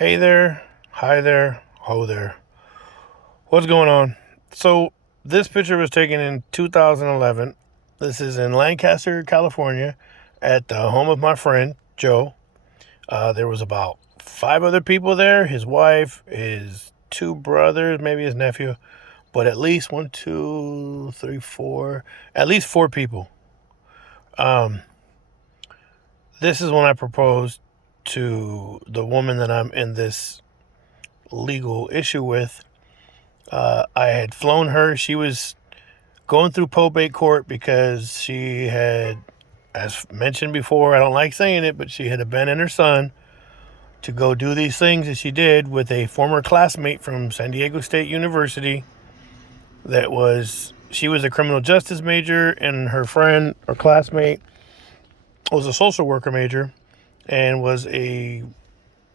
Hey there, hi there, ho there. What's going on? So, this picture was taken in 2011. This is in Lancaster, California, at the home of my friend, Joe. There was about five other people there, his wife, his two brothers, maybe his nephew, but at least one, two, three, four, at least four people. Um, this is when I proposed to the woman that I'm in this legal issue with. I had flown her. She was going through probate court because she had, as mentioned before, I don't like saying it, but she had abandoned her son to go do these things that she did with a former classmate from San Diego State University. She was a criminal justice major, and her friend or classmate was a social worker major and was a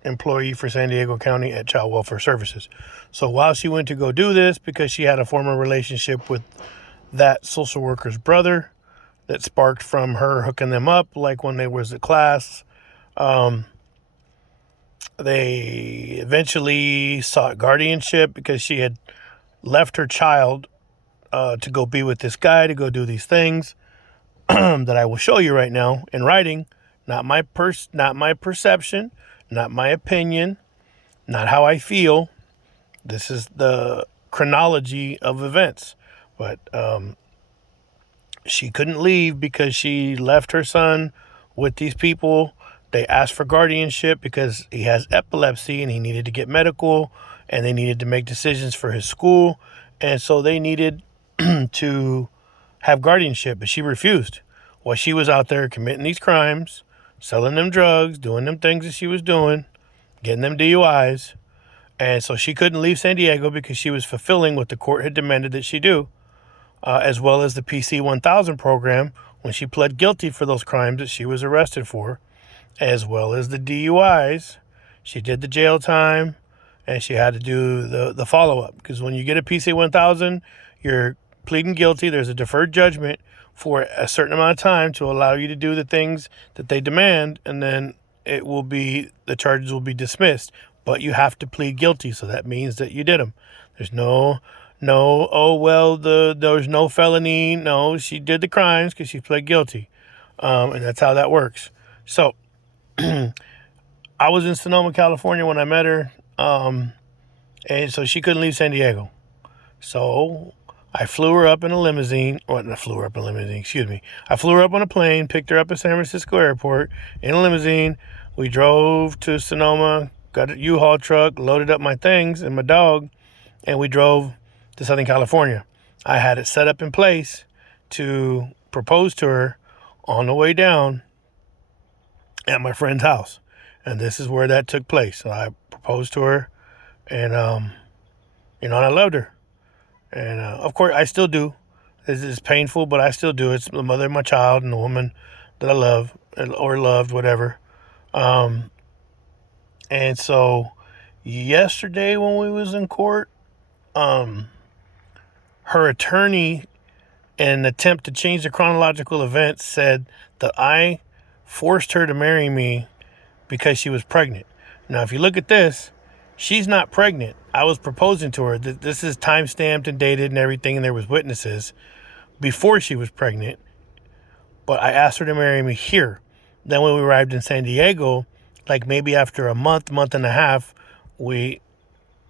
employee for San Diego County at Child Welfare Services. So while she went to go do this, because she had a former relationship with that social worker's brother that sparked from her hooking them up, like when they was at class, they eventually sought guardianship because she had left her child to go be with this guy to go do these things that I will show you right now in writing. Not my perception, not my opinion, not how I feel. This is the chronology of events. But she couldn't leave because she left her son with these people. They asked for guardianship because he has epilepsy and he needed to get medical, and they needed to make decisions for his school. And so they needed to have guardianship, but she refused. While she was out there committing these crimes, selling them drugs, doing them things that she was doing, getting them DUIs. And so she couldn't leave San Diego because she was fulfilling what the court had demanded that she do, as well as the PC 1000 program when she pled guilty for those crimes that she was arrested for, as well as the DUIs. She did the jail time, and she had to do the follow-up, because when you get a PC 1000, you're pleading guilty. There's a deferred judgment for a certain amount of time to allow you to do the things that they demand, and then the charges will be dismissed. But you have to plead guilty, so that means that you did them. There's no, oh, well, there's no felony. No, she did the crimes because she pled guilty. And that's how that works. So I was in Sonoma, California when I met her. And so she couldn't leave San Diego. So I flew her up in a limousine. I flew her up in a limousine, excuse me. I flew her up on a plane, picked her up at San Francisco Airport in a limousine. We drove to Sonoma, got a U-Haul truck, loaded up my things and my dog, and we drove to Southern California. I had it set up in place to propose to her on the way down at my friend's house. And this is where that took place. So I proposed to her, and, and I loved her. And, of course, I still do. This is painful, but I still do. It's the mother of my child and the woman that I love, or loved, whatever. And so yesterday when we was in court, her attorney, in an attempt to change the chronological events, said that I forced her to marry me because she was pregnant. Now, if you look at this, she's not pregnant. I was proposing to her. This is time stamped and dated and everything, and there was witnesses before she was pregnant. But I asked her to marry me here. Then when we arrived in San Diego, like maybe after a month and a half, we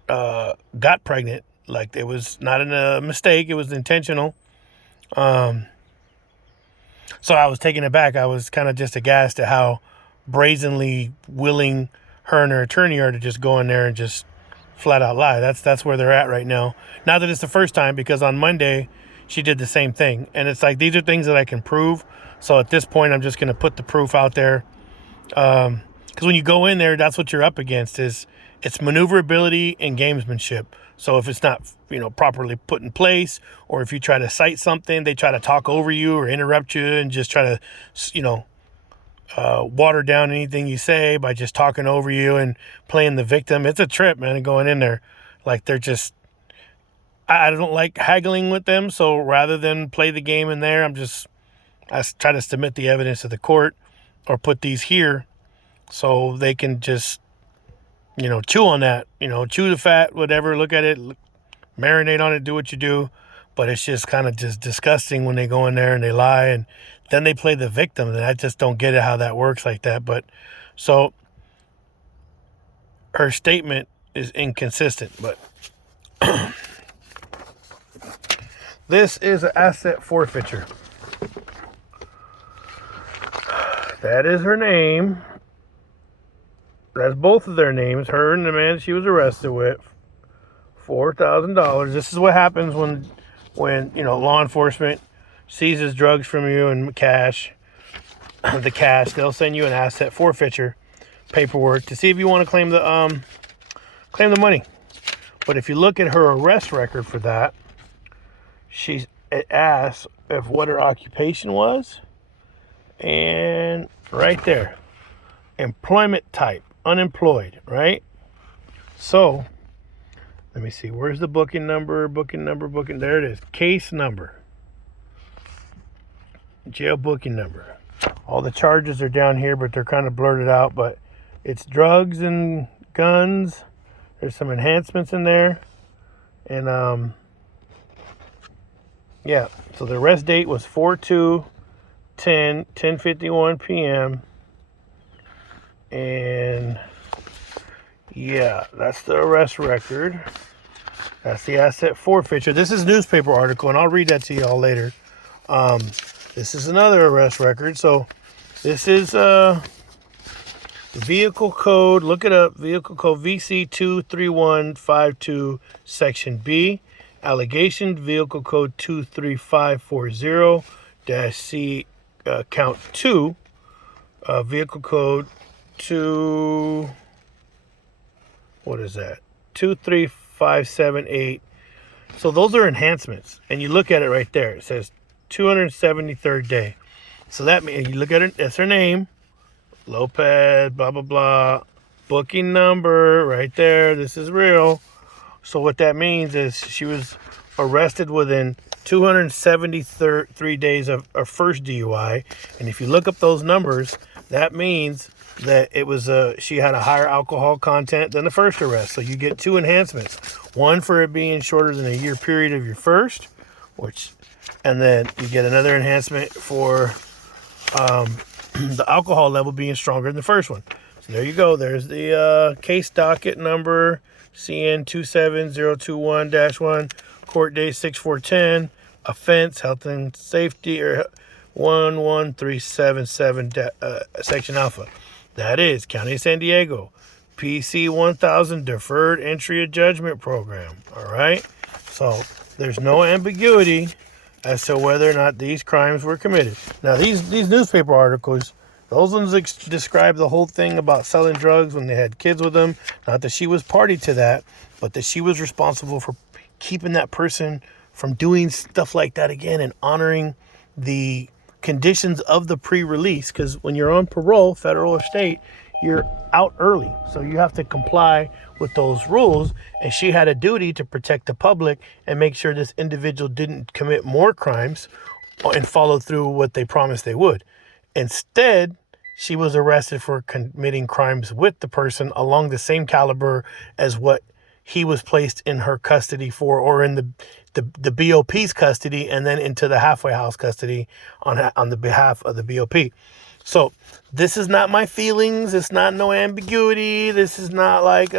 got pregnant. Like, it was not a mistake. It was intentional. So I was taken aback. I was kind of just aghast at how brazenly willing her and her attorney are to just go in there and just flat out lie. That's where they're at right now. Not that it's the first time, because on Monday she did the same thing. And it's like, these are things that I can prove. So at this point, I'm just going to put the proof out there. Because when you go in there, that's what you're up against. It's maneuverability and gamesmanship. So if it's not, properly put in place, or if you try to cite something, they try to talk over you or interrupt you and just try to, water down anything you say by just talking over you and playing the victim. It's a trip, man, going in there. Like, they're just, I don't like haggling with them. So rather than play the game in there, I try to submit the evidence to the court, or put these here so they can just chew on that, chew the fat, whatever, look at it, marinate on it, do what you do. But it's just kind of just disgusting when they go in there and they lie and then they play the victim. And I just don't get it how that works like that. But so her statement is inconsistent. But this is an asset forfeiture. That is her name. That's both of their names, her and the man she was arrested with. $4,000. This is what happens when law enforcement seizes drugs from you and cash. The cash, they'll send you an asset forfeiture paperwork to see if you want to claim the money. But if you look at her arrest record for that, it asks if what her occupation was, and right there, employment type, unemployed, right? So let me see, where's the booking number, there it is, case number, jail booking number. All the charges are down here, but they're kind of blurted out, but it's drugs and guns. There's some enhancements in there. And yeah, so the arrest date was 4/2/10, 10:51 p.m. And yeah, that's the arrest record. That's the asset forfeiture. This is a newspaper article, and I'll read that to y'all later. This is another arrest record. So this is vehicle code. Look it up. Vehicle code VC23152 Section B. Allegation vehicle code 23540-C count 2. Vehicle code 23578. So those are enhancements, and you look at it right there. It says 273rd day. So that means you look at it. That's her name, Lopez. Blah blah blah. Booking number right there. This is real. So what that means is she was arrested within 273 days of her first DUI, and if you look up those numbers, that means that it was she had a higher alcohol content than the first arrest. So you get two enhancements. One for it being shorter than a year period of your first, and then you get another enhancement for the alcohol level being stronger than the first one. So there you go. There's the case docket number CN 27021-1, court date 6/4/10, offense health and safety or 11377 section alpha. That is County of San Diego, PC 1000 Deferred Entry of Judgment Program. All right. So there's no ambiguity as to whether or not these crimes were committed. Now these newspaper articles, those ones describe the whole thing about selling drugs when they had kids with them. Not that she was party to that, but that she was responsible for keeping that person from doing stuff like that again and honoring the conditions of the pre-release. Because when you're on parole, federal or state, you're out early. So you have to comply with those rules. And she had a duty to protect the public and make sure this individual didn't commit more crimes and follow through what they promised they would. Instead, she was arrested for committing crimes with the person along the same caliber as what he was placed in her custody for, or in the BOP's custody, and then into the halfway house custody on the behalf of the BOP. So this is not my feelings. It's not no ambiguity. This is not like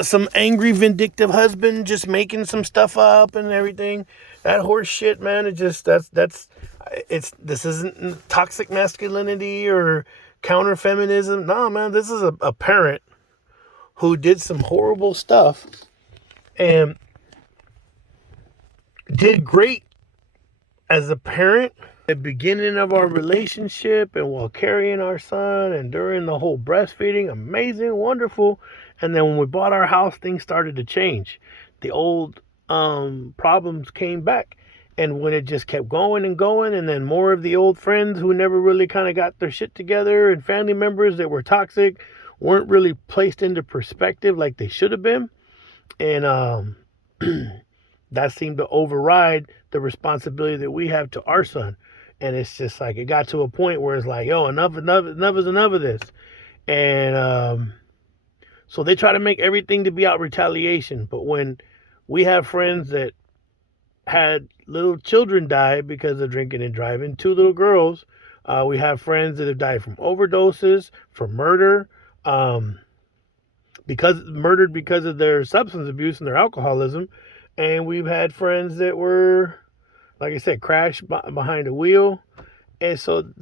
some angry, vindictive husband just making some stuff up and everything. That horse shit, man. It just this isn't toxic masculinity or counter feminism. No, man. This is a parent who did some horrible stuff and did great as a parent at the beginning of our relationship and while carrying our son and during the whole breastfeeding. Amazing, wonderful. And then when we bought our house, things started to change. The old problems came back. And when it just kept going and going, and then more of the old friends who never really kind of got their shit together and family members that were toxic weren't really placed into perspective like they should have been. And that seemed to override the responsibility that we have to our son. And it's just like, it got to a point where it's like, yo, enough is enough of this. And So they try to make everything to be out retaliation. But when we have friends that had little children die because of drinking and driving, two little girls. We have friends that have died from overdoses, from murder, um, because murdered because of their substance abuse and their alcoholism. And we've had friends that were, like I said, crashed behind a wheel. And so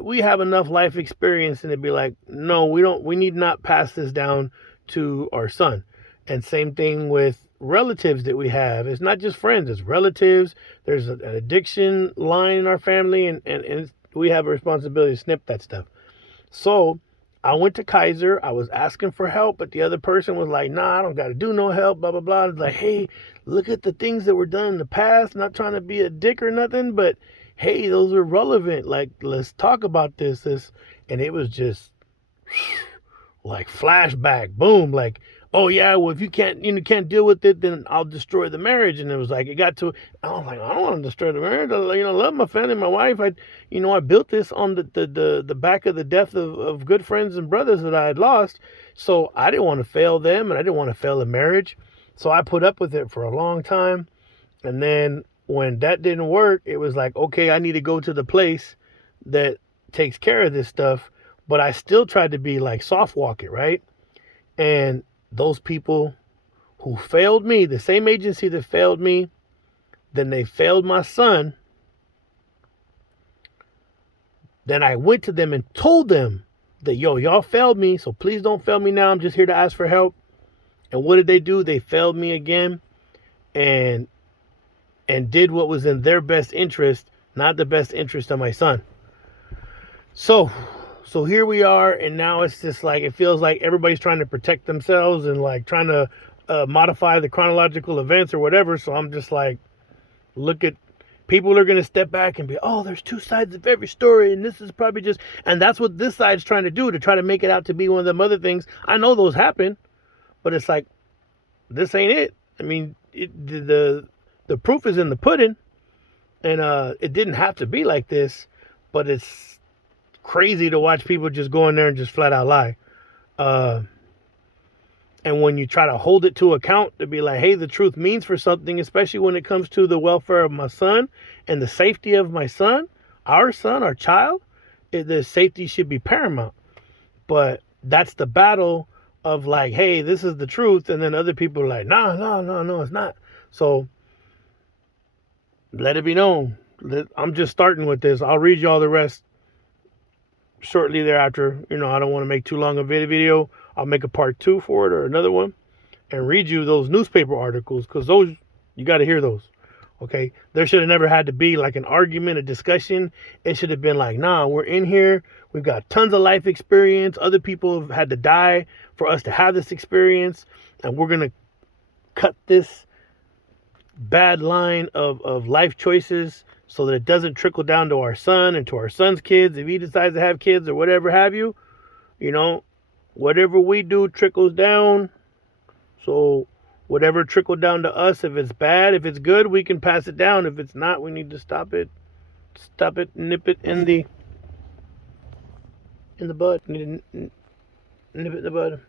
we have enough life experience and it'd be like, no, we need not pass this down to our son. And same thing with relatives that we have. It's not just friends, it's relatives. There's an addiction line in our family, and we have a responsibility to snip that stuff. So I went to Kaiser. I was asking for help, but the other person was like, nah, I don't got to do no help, blah, blah, blah. It's like, hey, look at the things that were done in the past. Not trying to be a dick or nothing, but hey, those are relevant. Like, let's talk about this. And it was just like flashback, boom, like, oh yeah, well if you can't deal with it, then I'll destroy the marriage. And it was like, it got to, I was like, I don't want to destroy the marriage. I love my family, my wife. I built this on the back of the death of good friends and brothers that I had lost. So I didn't want to fail them, and I didn't want to fail the marriage. So I put up with it for a long time. And then when that didn't work, it was like, okay, I need to go to the place that takes care of this stuff. But I still tried to be like soft walk it, right? And those people who failed me, the same agency that failed me, then they failed my son. Then I went to them and told them that, yo, y'all failed me, so please don't fail me now. I'm just here to ask for help. And what did they do? They failed me again and did what was in their best interest, not the best interest of my son. So here we are, and now it's just like, it feels like everybody's trying to protect themselves and like trying to modify the chronological events or whatever. So I'm just like, look at, people are going to step back and be, oh, there's two sides of every story, and this is probably just, and that's what this side's trying to do, to try to make it out to be one of them other things. I know those happen, but it's like, this ain't it. I mean, the proof is in the pudding, and it didn't have to be like this, but it's crazy to watch people just go in there and just flat out lie. And when you try to hold it to account to be like, hey, the truth means for something, especially when it comes to the welfare of my son and the safety of my son, our child, the safety should be paramount. But that's the battle of like, hey, this is the truth. And then other people are like, no, it's not. So let it be known. I'm just starting with this. I'll read you all the rest shortly thereafter. I don't want to make too long a video. I'll make a part 2 for it, or another one, and read you those newspaper articles, because those, you got to hear those. Okay, there should have never had to be like an argument, a discussion. It should have been like, nah, we're in here, we've got tons of life experience, other people have had to die for us to have this experience, and we're gonna cut this bad line of life choices so that it doesn't trickle down to our son and to our son's kids if he decides to have kids or whatever have you. Whatever we do trickles down. So whatever trickled down to us, if it's bad, if it's good, we can pass it down. If it's not, we need to stop it, nip it in the bud. We need to nip it in the bud.